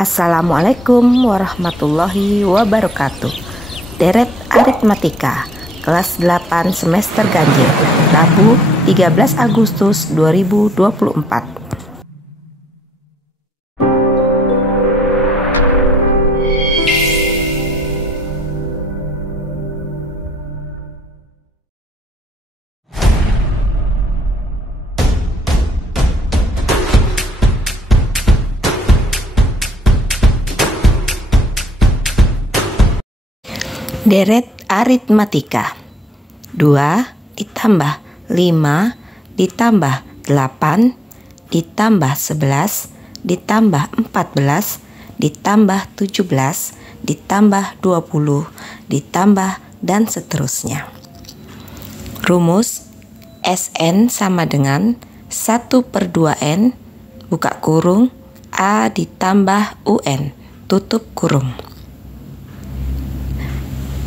Assalamualaikum warahmatullahi wabarakatuh. Deret Aritmatika kelas 8 semester ganjil, Rabu 13 Agustus 2024. Deret aritmatika 2 ditambah 5 ditambah 8 ditambah 11 ditambah 14 ditambah 17 ditambah 20 ditambah dan seterusnya. Rumus Sn sama dengan 1/2n buka kurung A ditambah UN tutup kurung.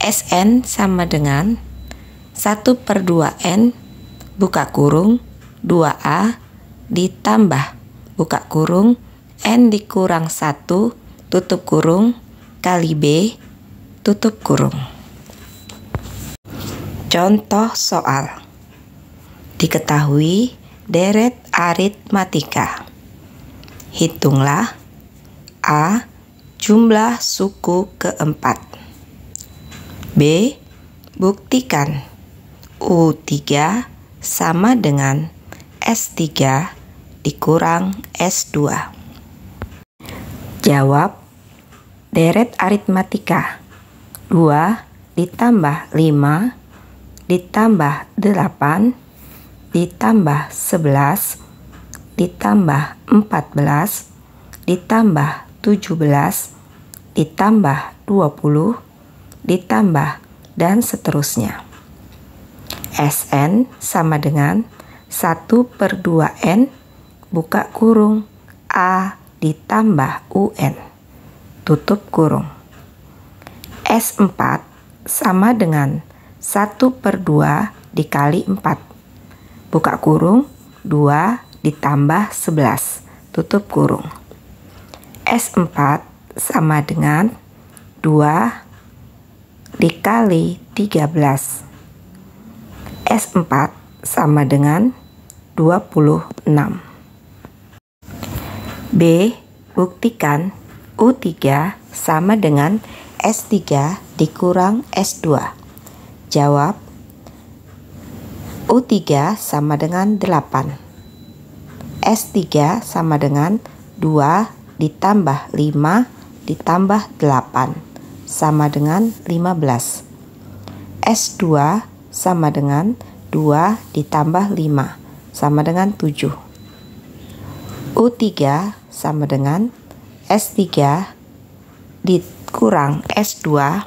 Sn sama dengan 1/2n buka kurung 2a ditambah buka kurung n dikurang 1 tutup kurung kali b tutup kurung. Contoh soal. Diketahui deret aritmatika. Hitunglah A. Jumlah suku keempat. B. Buktikan U3 sama dengan S3 dikurang S2. Jawab. Deret aritmatika 2 ditambah 5 ditambah 8 ditambah 11 ditambah 14 ditambah 17 ditambah 20 ditambah dan seterusnya. Sn sama dengan 1/2n buka kurung A ditambah UN tutup kurung. S4 sama dengan 1/2 dikali 4 buka kurung 2 ditambah 11 tutup kurung. S4 sama dengan 2 dikali 13. S4 sama dengan 26. B. Buktikan U3 sama dengan S3 dikurang S2. Jawab. U3 sama dengan 8. S3 sama dengan 2 ditambah 5 ditambah 8 sama dengan 15. S2 sama dengan 2 ditambah 5 sama dengan 7. U3 sama dengan S3 dikurang S2.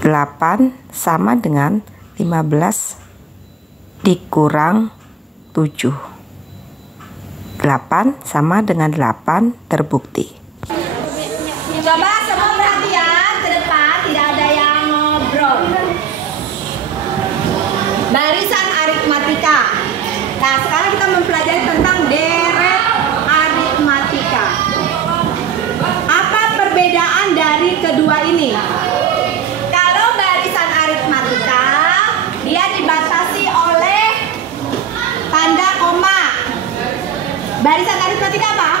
8 sama dengan 15 dikurang 7. 8 sama dengan 8 terbukti. Coba semua perhatian ke depan, tidak ada yang ngobrol. Barisan aritmatika. Nah, sekarang kita mempelajari tentang deret aritmatika. Apa perbedaan dari kedua ini? Kalau barisan aritmatika, dia dibatasi oleh tanda koma. Barisan aritmatika apa?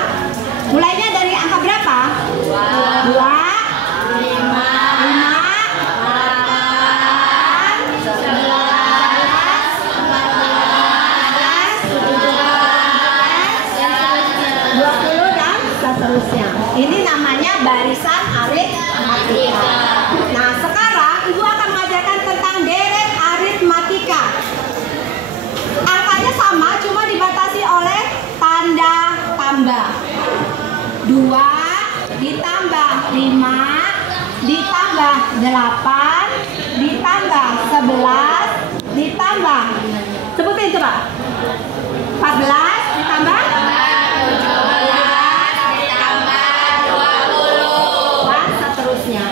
Mulainya dari angka berapa? 2, 5, 8, 11, 12, 20 dan seterusnya. Ini namanya barisan aritmatika. Nah, sekarang Ibu akan mengajarkan tentang deret aritmatika. Angkanya sama, cuma dibatasi oleh tanda tambah. 2 ditambah 5 ditambah 8 ditambah 11 ditambah, sebutin coba, 14 ditambah 17 ditambah 20 dan seterusnya.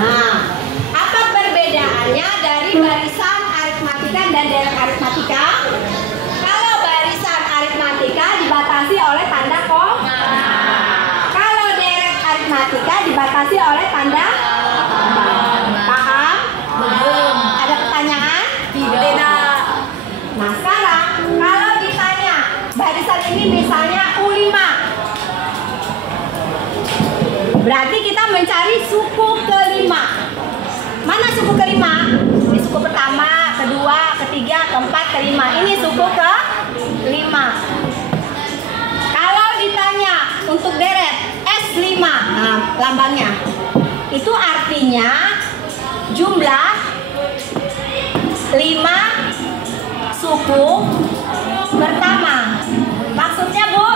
Nah, apa perbedaannya dari barisan aritmatika dan deret aritmatika? Kalau barisan aritmatika dibatasi oleh tanda koma. Kalau dibatasi oleh tanda tambah. Paham? Belum. Ada pertanyaan? Tidak. Nah sekarang kalau ditanya barisan ini misalnya U5, berarti kita mencari suku kelima. Mana suku kelima? Ini suku pertama, kedua, ketiga, keempat, kelima. Ini suku kelima. Kalau ditanya untuk deret S5, nah lambangnya, itu artinya jumlah 5 suku pertama. Maksudnya Bu,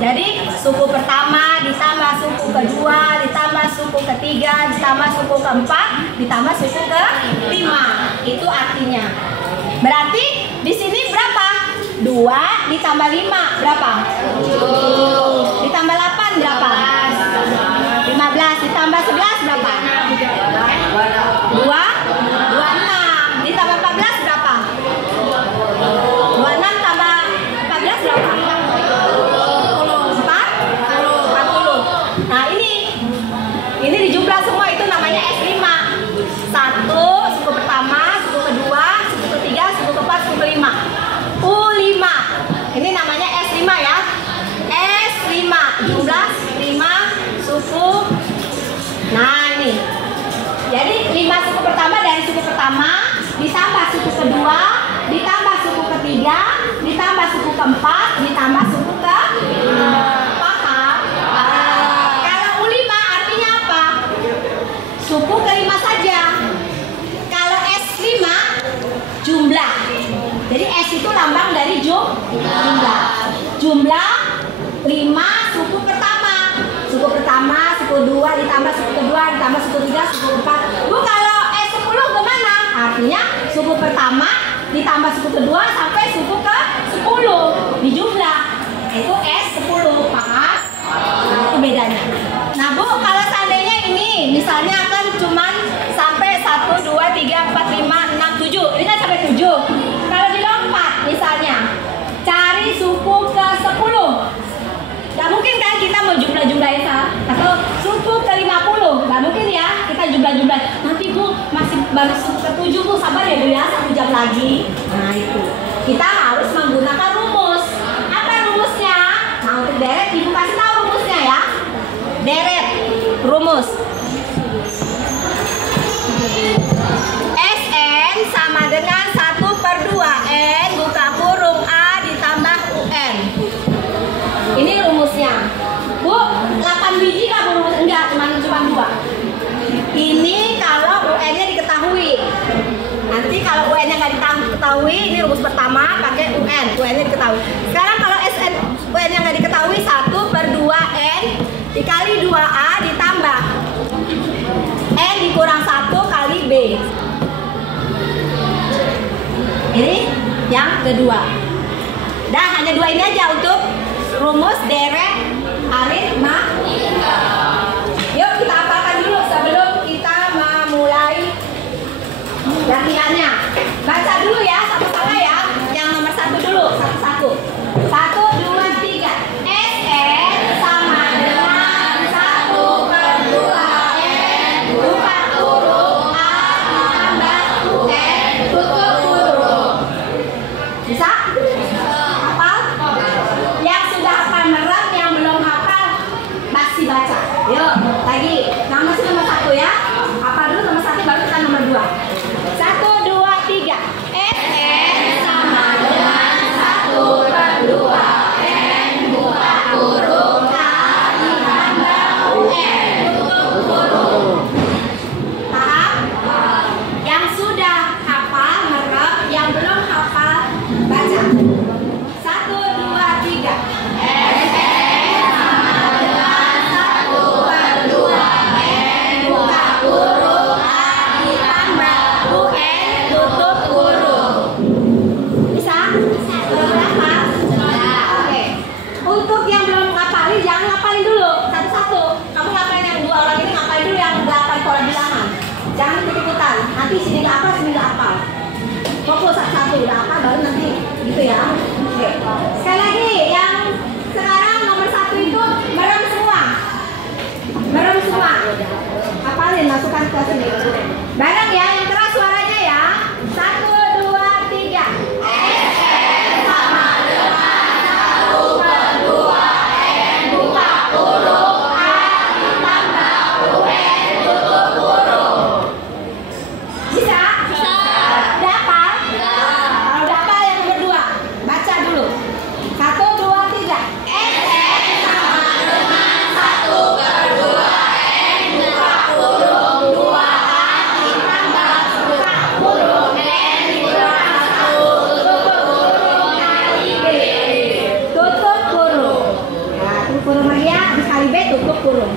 jadi suku pertama ditambah suku kedua, ditambah suku ketiga, ditambah suku keempat, ditambah suku kelima. Itu artinya. Berarti di sini berapa? 2 ditambah 5 berapa? 7. Ditambah 8 berapa? 15. Ditambah 11 berapa? 2. 26. Ditambah 14 berapa? 26 tambah 14 berapa? 40. Nah ini dijumlah semua, itu namanya S5. 1 suku pertama, suku kedua, suku ketiga, suku keempat, suku kelima. U5. Ini namanya S5 ya. S5 jumlah 5 suku. Nah ini. Jadi 5 suku pertama dari suku pertama ditambah suku kedua, ditambah suku ketiga, ditambah suku keempat, ditambah suku kelima. Paham? Kalau U5 artinya apa? Suku kelima saja. Kalau S5 jumlah. Jadi S itu lambang dari jumlah. Jumlah 5 suku pertama. Suku pertama, suku dua, ditambah suku kedua, ditambah suku tiga, suku keempat. Bu, kalau S10 kemana? Artinya suku pertama ditambah suku kedua sampai suku ke-10 di jumlah. Itu S10, paham? Nah, itu bedanya. Nah Bu, kalau seandainya ini misalnya kan cuman sampai 1, 2, 3, 4, 5, 6, 7. Ini kan sampai 7. Kalau dilompat misalnya cari suku ke-10, gak mungkin kan kita mau jumlah-jumlahin atau suku ke-50, gak mungkin ya kita jumlah-jumlah. Nanti Bu masih baru suku ke-7 Bu, sabar ya Bu ya, 1 jam lagi. Nah itu kita harus menggunakan rumus. Apa rumusnya? Nah untuk deret Ibu kasih tahu rumusnya ya. Deret rumus Sn sama dengan 1/2 N buka kurung A ditambah UN. Ini rumusnya. Bu, 8 biji kah rumus? Enggak, cuma 2. Ini kalau UN-nya diketahui. Nanti kalau UN-nya nggak diketahui, ini rumus pertama pakai UN. UN-nya diketahui. Sekarang kalau SN UN-nya nggak diketahui, 1/2 N dikali 2A ditambah N dikurang 1 kali B. Ini yang kedua. Dah, hanya 2 ini aja untuk rumus deret aritmatika. Yuk kita hafalkan dulu sebelum kita memulai latihannya. Baca dulu ya sama-sama ya. Yang nomor 1 dulu, satu-satu. 1, 2, 3. Sn sama dengan 1/2 N buka kurung A ditambah UN tutup kurung. Bisa? Hafal? Yang sudah hafal merem, yang belum hafal masih baca. Yuk, lagi. Yang masih nomor 1 ya. Hafal dulu nomor 1 baru kita nomor 2. 1, 2, 3. Sn sama dengan 1/2 N buka kurung A ditambah UN tutup kurung. Paham? Yang sudah hafal merem, yang belum hafal baca. 1, 2, 3. Sn sama dengan 1/2 N buka kurung A ditambah kali B tutup kurung.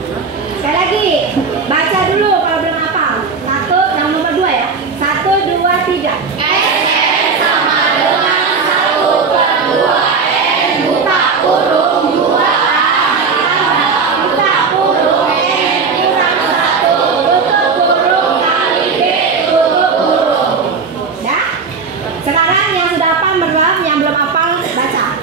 Sekali lagi, baca dulu kalau belum hafal. Satu, yang nomor 2 ya. 1, 2, 3. SN sama dengan 1/2N buka kurung 2A buka kurung N kurang 1 tutup kurung kali B tutup kurung. Ya. Sekarang yang sudah hafal merem, yang belum hafal baca.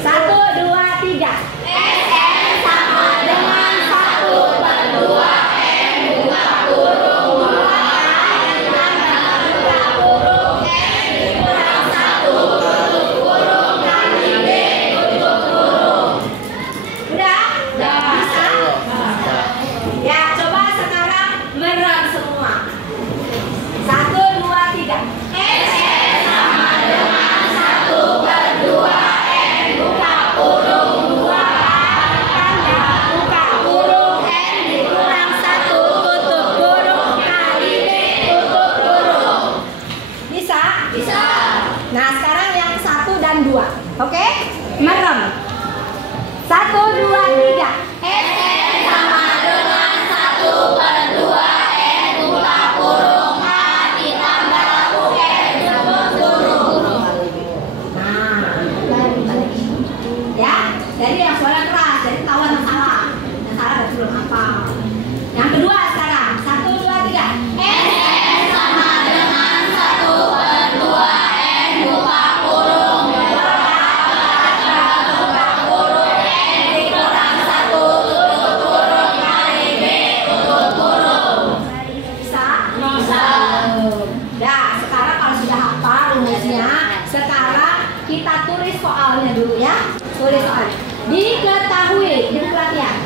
1, 2, 3. SN sama dengan 1/2N buka kurung 2A buka kurung N kurang 1 tutup kurung kali B tutup kurung. Udah? Bisa? Ya, coba sekarang merem semua. 1, 2, 3. SN sama dengan 1/2N buka kurung 2A buka kurung N dikurang 1 tutup kurung kali B tutup kurung. Bisa? Bisa. Nah, sekarang yang 1 dan 2. Oke? Merem. 1, 2, 3. SN sama dengan 1/2N buka kurung A ditambah UN tutup kurung. Nah, ya. Jadi yang suara keras, jadi ketahuan yang salah. Yang salah berarti belum hafal. Yang kedua sekarang. 1, 2, 3. SN sama dengan 1/2N buka kurung 2A buka kurung N dikurang 1 tutup kurung kali B tutup kurung. Bisa? Bisa. Nah, sekarang kalau sudah hafal rumusnya, sekarang kita tulis soalnya dulu ya. Tulis soalnya. Diketahui, ini pelatihan.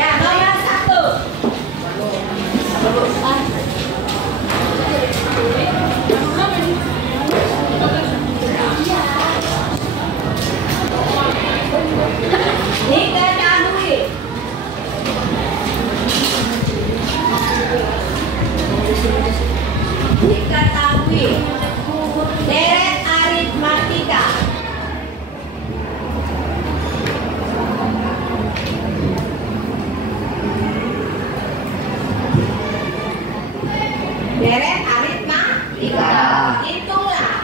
Ya, nomor 1. Diketahui. Diketahui. Deret aritmatika. Deret aritmatika. Hitunglah.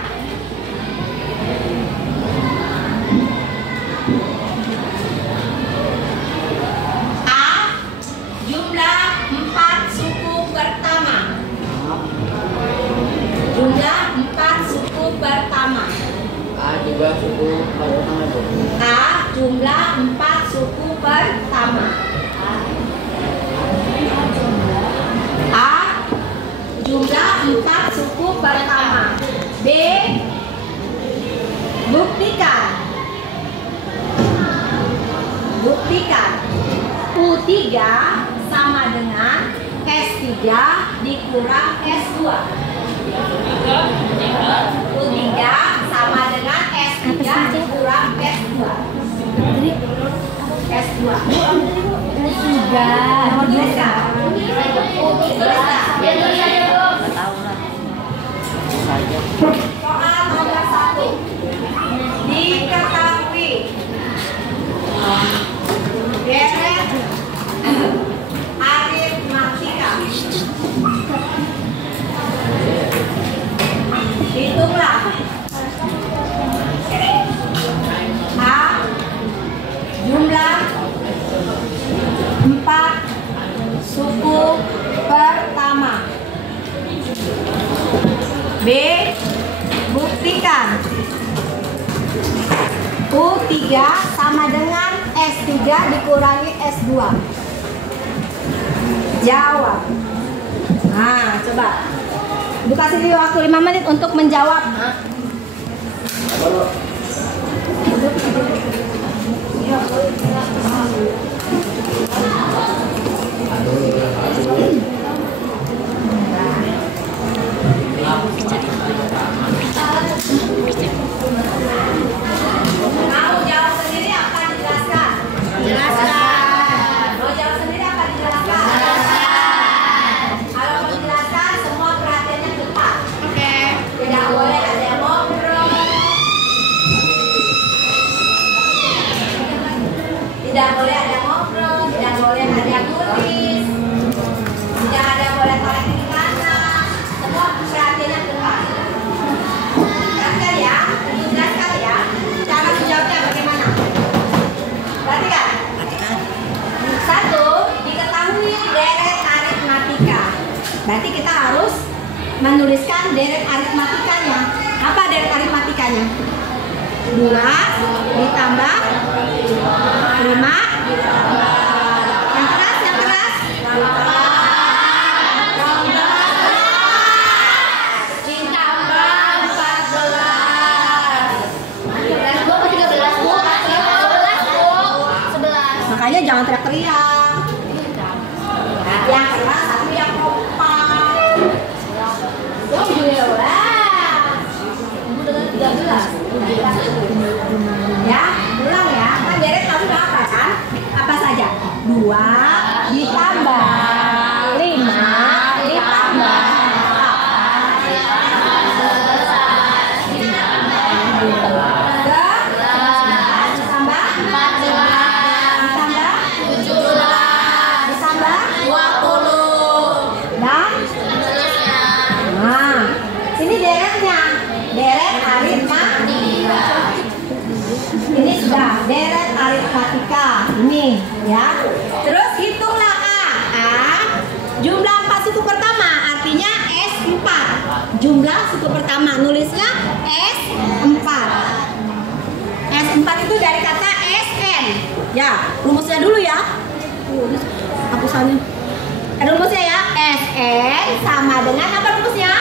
A. Jumlah 4 suku pertama. Jumlah 4 suku pertama. A juga suku pertama itu. A. Jumlah 4 suku pertama. A. Jumlah 4 suku pertama. B. Buktikan. Buktikan. U3 sama dengan S3 dikurang S2. U3 sama dengan S3 dikurang S2. S2. Tuliskan. Soal nomor 1. Diketahui deret aritmatika. Hitunglah. A. Jumlah 4 suku pertama. B. Buktikan. U3 sama dengan S3 dikurangi S2. Jawab. Nah, coba. Ibu kasih waktu 5 menit untuk menjawab. Mau jawab sendiri apa dijelaskan? Jelaskan. Mau jawab sendiri apa dijelaskan? Jelaskan. Kalau Berarti kita harus menuliskan deret aritmatikanya. Apa deret aritmatikanya? 2 ditambah 5. Yang keras, yang keras. Makanya jangan teriak-teriak. Yang keras tapi yang kompak. Ya, ulang ya. Kan deret tadi berapa kan? Apa saja? 2 ditambah 5 ditambah 20. Nah, ini deretnya, deret aritmatika. Ini sudah deret aritmatika. Ini ya. Terus hitunglah A. Jumlah 4 suku pertama artinya S4. Jumlah suku pertama nulisnya S4. S4 itu dari kata SN. Ya, rumusnya dulu ya. Hapusannya. Rumusnya ya, SN sama dengan apa rumusnya?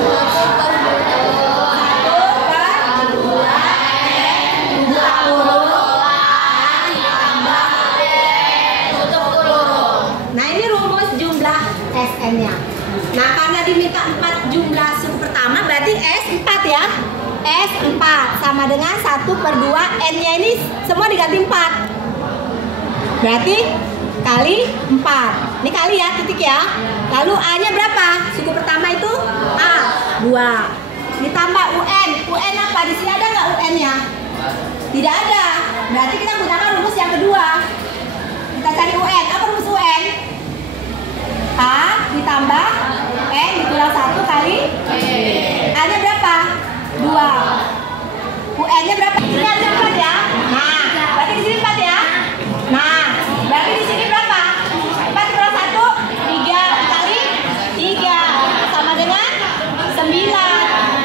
1/2 Nah ini rumus jumlah SN-nya. Nah karena diminta 4 jumlah suku pertama berarti S4 ya. S4 sama dengan 1/2 N-nya ini semua diganti 4. Berarti kali 4. Ini kali ya, titik ya. Lalu A-nya berapa? Suku pertama itu A, 2. Ditambah UN. UN apa? Di sini ada nggak UN-nya? Tidak ada. Berarti kita gunakan rumus yang kedua. Kita cari UN. Apa rumus UN? A ditambah N dikurang 1 kali A-nya berapa? 2. UN-nya berapa? Ini ada 4 ya. Nah, berarti di sini 4 ya. Nah, berarti di sini berapa? 4 dikurang 1, 3 kali 3 sama dengan 9.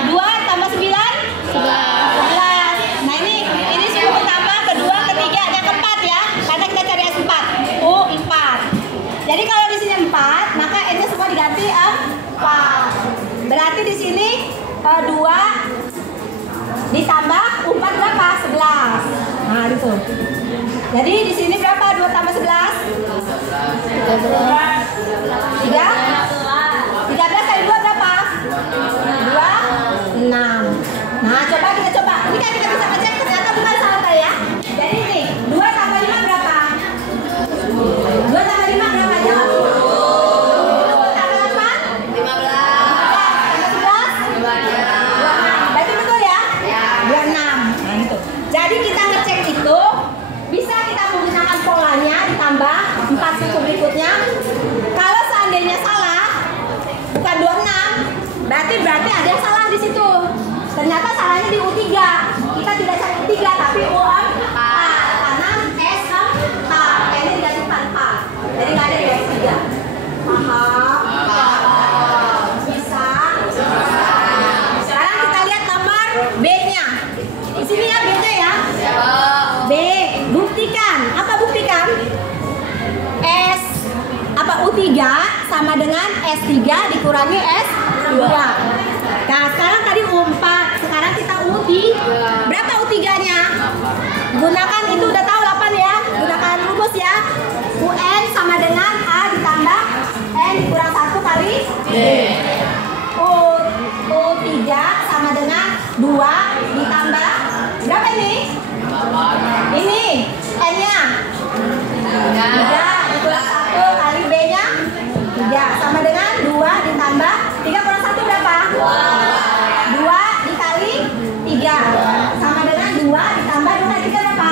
2 tambah 9, 11. Nah ini suku pertama, kedua, ketiga, yang keempat ya. Karena kita cari S4. U4. Jadi kalau di sini 4, maka N-nya semua diganti 4. Berarti di sini 2 ditambah 4 berapa? 11. Nah, itu. Jadi di sini berapa? 2 tambah 11? 3. 13 kali 2 berapa? 2, 6. Nah, coba kita coba. Ini kan kita bisa ngecek ternyata bukan salah tadi ya. Jadi ini 2 tambah 5 berapa? 2 tambah 5 berapa? Jawab. 2 tambah 8? 15. Tambah 11? 26. Berarti betul ya? 26. Nah, gitu. Jadi kita ngecek itu bisa kita menggunakan polanya ditambah 4 suku berikutnya. Kalau seandainya salah, bukan 26, berarti ada yang salah di situ. Ternyata salahnya di U3. Kita tidak cari U3 tapi U4. Karena S4. Ini diganti 4. Jadi nggak ada di S3. Paham? Bisa? Sekarang kita lihat nomor B-nya. Di sini ya B-nya ya. B. Buktikan. Apa buktikan? U3 sama dengan S3 dikurangi S2. Nah sekarang tadi U4, sekarang kita U3. Berapa U3-nya? Gunakan itu udah tahu 8 ya. Gunakan rumus ya. UN sama dengan A ditambah N dikurang 1 kali D. U3 sama dengan 2 ditambah berapa ini? Ini N-nya 3 dikurang 1 kali B-nya 3 sama dengan 2 ditambah 3 kurang 1 berapa? 2 dikali 3 sama dengan 2 ditambah 2 kali 3 berapa?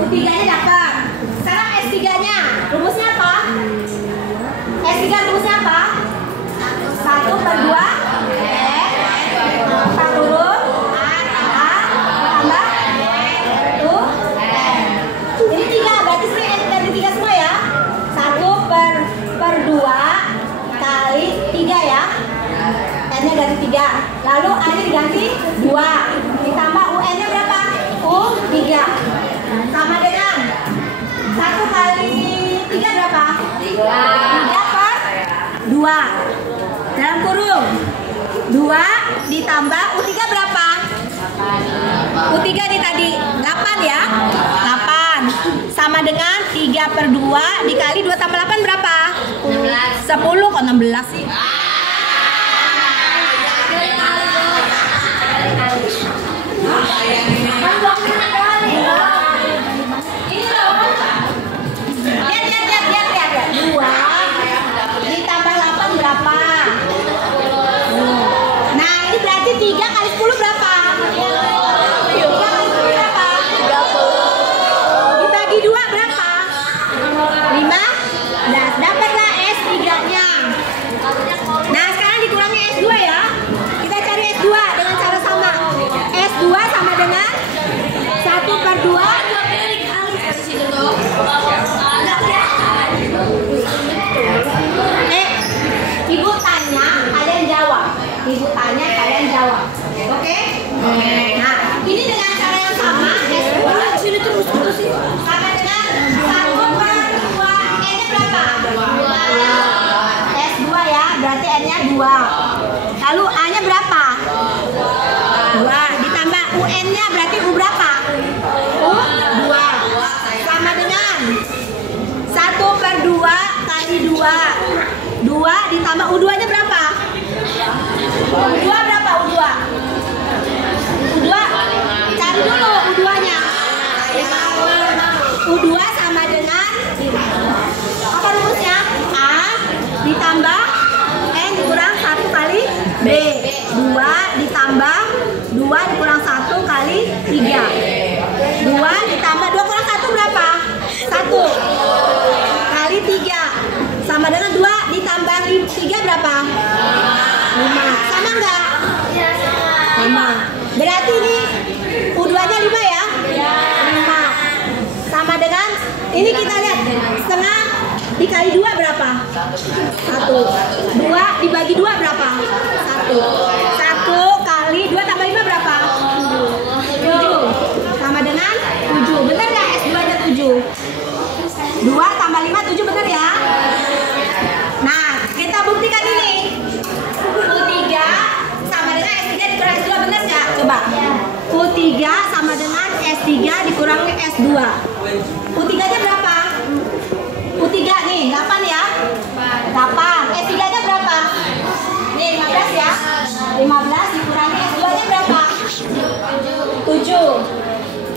U3-nya dapat. Sekarang S3-nya rumusnya apa? S3 rumusnya apa? 1/2 turun A tambah 1 N. Ini 3, berarti sini N ganti 3 semua ya. 1 berapa? 3 per 2 dalam kurung 2 ditambah U3 berapa? U3 nih tadi 8 ya, 8 sama dengan 3 per 2 dikali 2 tambah 8 berapa? 10 kok 16 sih? Lihat 2 ditambah 8 berapa? Nah ini berarti 3 kali 10 berapa? 3 kali 10 berapa? 30 dibagi 2 berapa? 15. Dapatlah S3 nya. Nah sekarang dikurangi S2 ya. Kita cari S2 dengan cara sama. S2 sama dengan 1 per 2. Ibu tanya, kalian jawab. Ibu tanya, kalian jawab. Oke? Nah, ini dengan cara yang sama, S2 sama dengan 1 per 2. N-nya berapa? S2 ya, berarti N-nya 2. Lalu A-nya berapa? 2. Ditambah UN-nya berarti U berapa? U 2. Sama dengan 1 per 2 kali 2. 2 ditambah U2 nya berapa? U2 berapa U2? U2 cari dulu U2 nya. U2 sama dengan apa rumusnya? A ditambah N dikurang 1 kali B. 2 ditambah 2 dikurang 1 kali 3. 2 ditambah 2 kurang 1 berapa? 1 kali 3 sama dengan 2 ditambah 3 berapa? 5. Sama enggak? Sama. Berarti ini U2 nya 5 ya? 5. Sama dengan ini kita lihat setengah dikali 2 berapa? 1. 2 dibagi 2 berapa? 1. 1 kali 2 tambah 5 berapa? 7. Sama dengan 7. Benar nggak S2 nya 7? 2 tambah 5 7 benar ya? Nah, kita buktikan ini. U3 sama dengan S3 dikurang S2 benar nggak? Coba. U3 sama dengan S3 dikurangi S2. U3 nya berapa? U3 nih 8 ya? 8. S3 nya berapa? Nih 15 ya? 15 dikurangi S2 nya berapa? 7.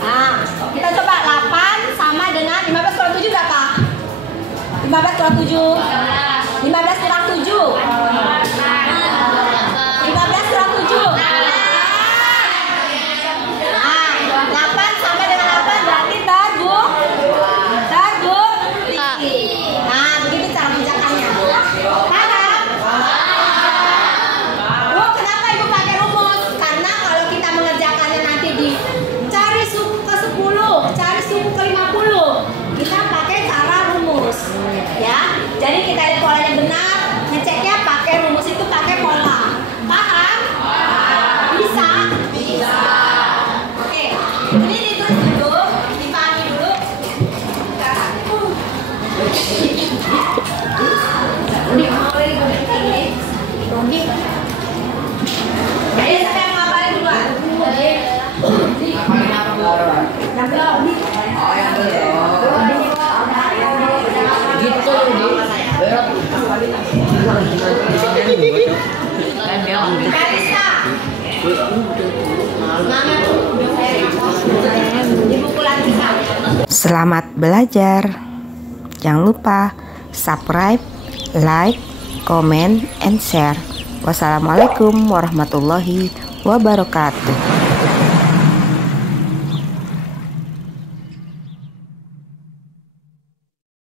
Nah, kita coba 8 sama dengan 15 kurang 7 berapa? 15 kurang 7. 15 kurang 7. 15 kurang 7. Nah, 8 sama dengan 8 berarti terbukti. Nah, begitu cara mengerjakannya. Paham? Oh, kenapa Ibu pakai rumus? Karena kalau kita mengerjakannya nanti di cari suku ke 10, cari suku ke 50, kita pakai cara rumus. Ya, jadi kita lihat polanya benar, ngeceknya pakai rumus itu pakai pola. Paham? Bisa? Bisa. Oke, ini ditulis dulu, dipahami dulu. Jadi siapa yang ngapalin duluan? Yang belum. Selamat belajar. Jangan lupa subscribe, like, comment, and share. Wassalamualaikum warahmatullahi wabarakatuh.